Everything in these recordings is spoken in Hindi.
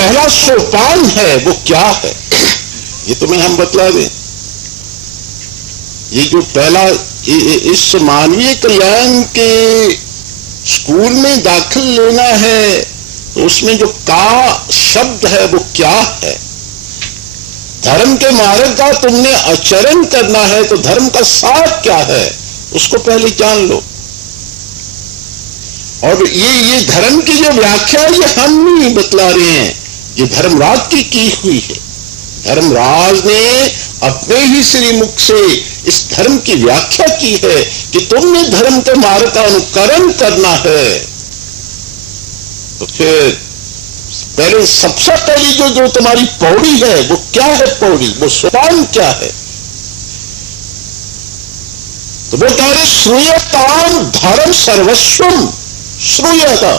पहला सोपान है वो क्या है, ये तुम्हें हम बतला दें। ये जो पहला इस मानवीय कल्याण के स्कूल में दाखिल लेना है, तो उसमें जो का शब्द है वो क्या है। धर्म के मार्ग का तुमने आचरण करना है तो धर्म का सार क्या है उसको पहले जान लो। और ये धर्म की जो व्याख्या ये हम नहीं बतला रहे हैं, ये धर्मराज की हुई है। धर्मराज ने अपने ही श्रीमुख से इस धर्म की व्याख्या की है कि तुमने धर्म के मार्ग का अनुकरण करना है। तो फिर पहले सबसे पहली जो तुम्हारी पौड़ी है वो क्या है, पौड़ी वो सोपान क्या है। तो वो कह रहे श्रूयताम धर्म सर्वस्वम श्रूयता।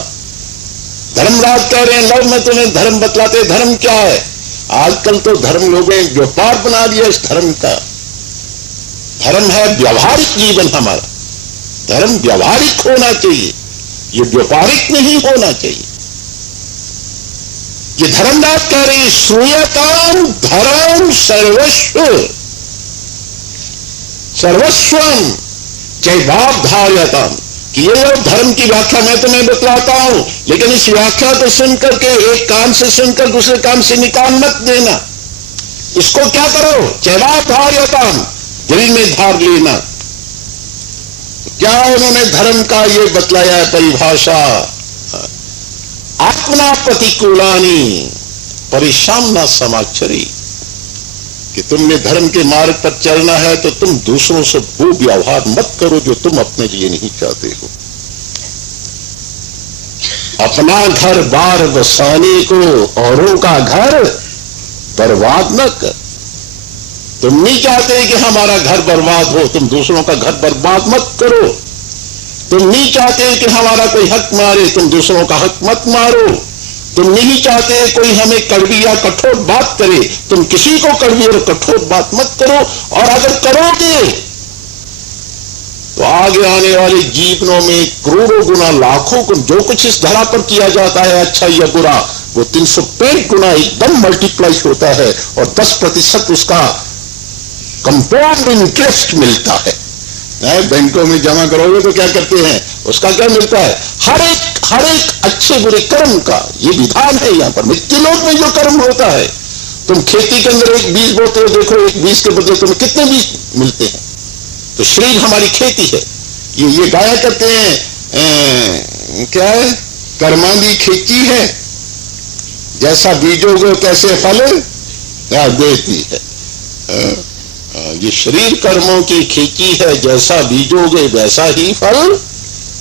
धर्मराज कह रहे हैं लो मैं तुम्हें धर्म बतलाते। धर्म क्या है, आजकल तो धर्म लोगों ने व्यापार बना दिया इस धर्म का। धर्म है व्यवहारिक जीवन हमारा, धर्म व्यवहारिक होना चाहिए, ये व्यापारिक नहीं होना चाहिए। ये धर्मराज कह रहे हैं श्रूयताम धर्म सर्वस्व सर्वस्वम चैवाप धार्यताम। कि ये धर्म की व्याख्या मैं तुम्हें बतलाता हूं, लेकिन इस व्याख्या को सुन करके एक कान से सुनकर दूसरे कान से निकाल मत देना। इसको क्या करो, चैवाप धार्यताम, दिल में धार लेना। क्या उन्होंने धर्म का ये बतलाया है परिभाषा, आत्मना प्रतिकूलानी परेशान न समाक्षरी। कि तुमने धर्म के मार्ग पर चलना है तो तुम दूसरों से वो व्यवहार मत करो जो तुम अपने लिए नहीं चाहते हो। अपना घर बार बसाने को औरों का घर बर्बाद न कर। तुम नहीं चाहते कि हमारा घर बर्बाद हो, तुम दूसरों का घर बर्बाद मत करो। तुम नहीं चाहते कि हमारा कोई हक मारे, तुम दूसरों का हक मत मारो। तुम नहीं चाहते कोई हमें कड़वी या कठोर बात करे, तुम किसी को कड़वी और कठोर बात मत करो। और अगर करोगे तो आगे आने वाले जीवनों में करोड़ों गुना लाखों गुना जो कुछ इस धरा पर किया जाता है अच्छा या बुरा, वो 365 गुना एकदम मल्टीप्लाई होता है और 10% उसका कंपाउंड इंटरेस्ट मिलता है। बैंकों में जमा करोगे तो क्या करते हैं, उसका क्या मिलता है, हर एक अच्छे बुरे कर्म का ये विधान है। यहाँ पर मृत्यु लोक में जो कर्म होता है, तुम खेती के अंदर एक बीज बोते हो, देखो एक बीज के बदले तुम्हें कितने बीज मिलते हैं। तो शरीर हमारी खेती है। ये गाया करते हैं क्या है, कर्मांधी खेती है, जैसा बीजोगे कैसे फल देती है। ये शरीर कर्मों की खेती है, जैसा बीजोगे वैसा ही फल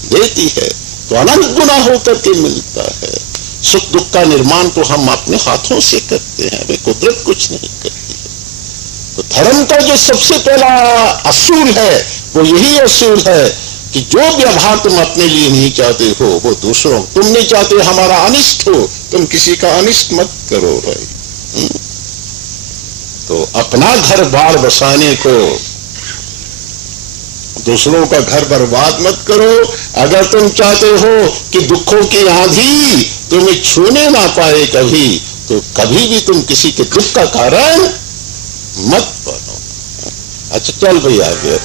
देती है। तो अनंत गुना होकर के मिलता है। सुख दुख का निर्माण तो हम अपने हाथों से करते हैं, वे कुदरत कुछ नहीं करती है। तो धर्म का जो सबसे पहला असूल है वो यही असूल है कि जो व्यवहार तुम अपने लिए नहीं चाहते हो वो दूसरों, तुम नहीं चाहते हमारा अनिष्ट हो, तुम किसी का अनिष्ट मत करो भाई। तो अपना घर बार बसाने को, दूसरों का घर बर्बाद मत करो। अगर तुम चाहते हो कि दुखों की आंधी तुम्हें छूने ना पाए कभी, तो कभी भी तुम किसी के दुख का कारण मत बनो। अच्छा चल भाई आगे।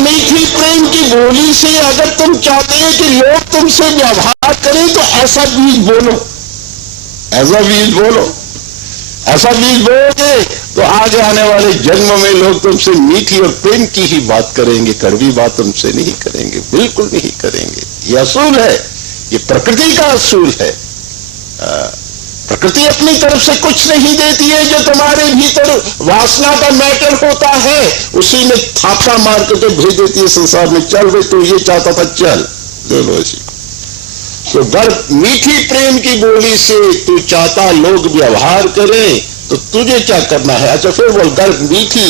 मीठी प्रेम की बोली से अगर तुम चाहते हैं कि लोग तुमसे व्यवहार करें तो ऐसा बीज बोलो, ऐसा बीज बोलो। ऐसा बीज बोलोगे तो आगे आने वाले जन्म में लोग तुमसे मीठी और प्रेम की ही बात करेंगे, कड़वी बात तुमसे नहीं करेंगे, बिल्कुल नहीं करेंगे। ये असूल है, ये प्रकृति का असूल है। प्रकृति अपनी तरफ से कुछ नहीं देती है, जो तुम्हारे भीतर वासना का मैटर होता है उसी में थापा मार के तो भेज देती है संसार में। चल भाई तू ये चाहता था, चल ले लो इसी को। तो गर्भ मीठी प्रेम की बोली से तू चाहता लोग व्यवहार करें तो तुझे क्या करना है। अच्छा फिर बोल, गर्भ मीठी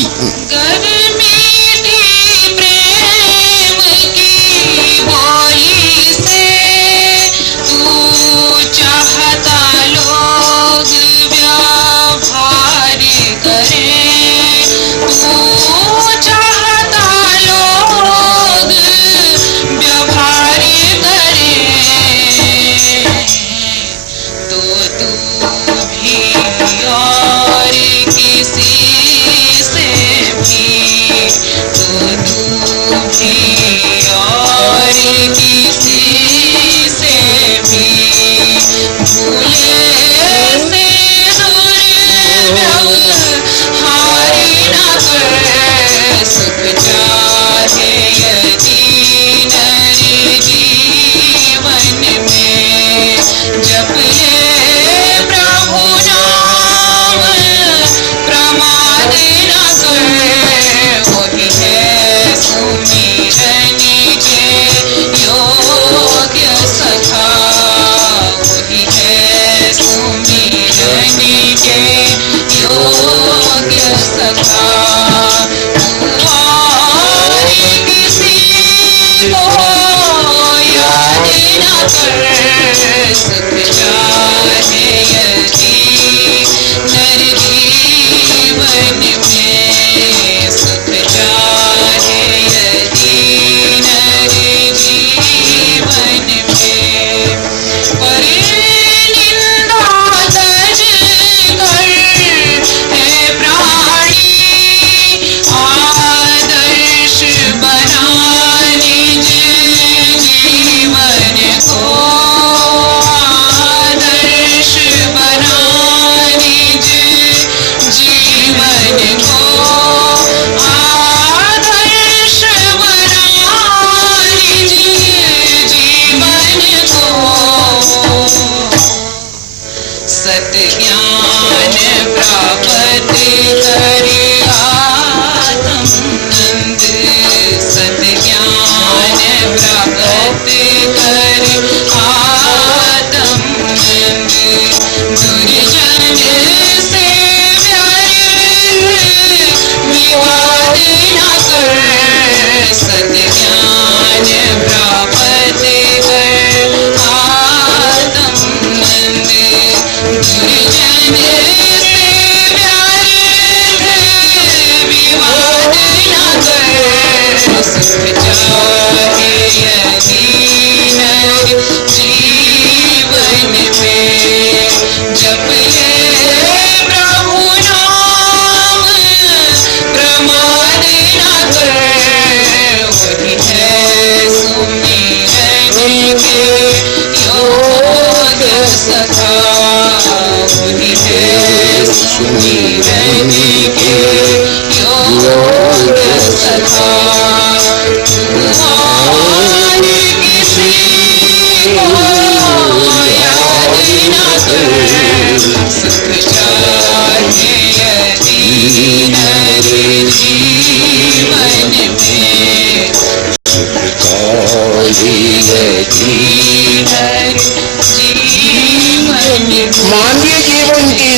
मानवीय जीवन की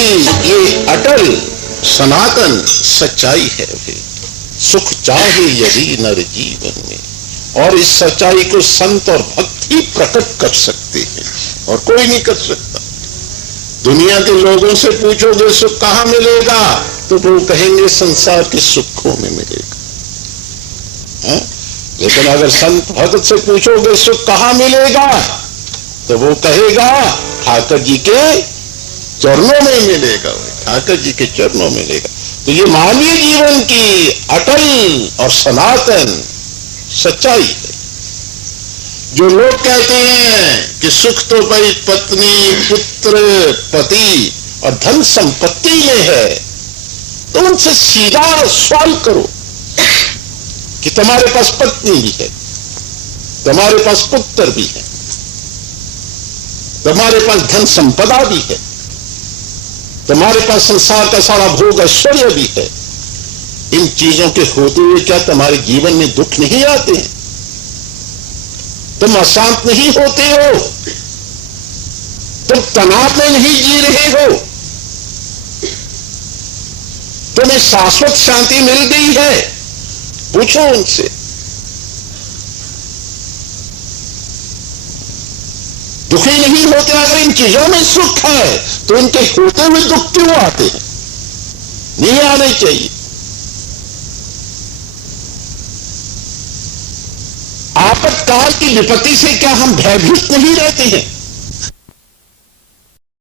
ये अटल सनातन सच्चाई है भी। सुख चाहे यदि नर जीवन में, और इस सच्चाई को संत और भक्त ही प्रकट कर सकते हैं और कोई नहीं कर सकता। दुनिया के लोगों से पूछोगे सुख कहां मिलेगा, तो वो कहेंगे संसार के सुखों में मिलेगा। है? लेकिन अगर संत भक्त से पूछोगे सुख कहां मिलेगा, तो वो कहेगा ठाकर जी के चरणों में मिलेगा, ठाकर जी के चरणों में मिलेगा। तो ये मानवीय जीवन की अटल और सनातन सच्चाई है। जो लोग कहते हैं कि सुख तो भाई पत्नी, पुत्र, पति और धन संपत्ति में है, तो उनसे सीधा सवाल करो कि तुम्हारे पास पत्नी भी है, तुम्हारे पास पुत्र भी है, तुम्हारे पास धन संपदा भी है, तुम्हारे पास संसार का सारा भोग ऐश्वर्य भी है। इन चीजों के होते हुए क्या तुम्हारे जीवन में दुख नहीं आते हैं? तुम अशांत नहीं होते हो? तुम तनाव में नहीं जी रहे हो? तुम्हें शाश्वत शांति मिल गई है? पूछो उनसे। दुखी नहीं होते? अगर इन चीजों में सुख है तो इनके होते हुए दुख क्यों आते हैं? नहीं आने चाहिए। आपत्काल की विपत्ति से क्या हम भयभीत नहीं रहते हैं?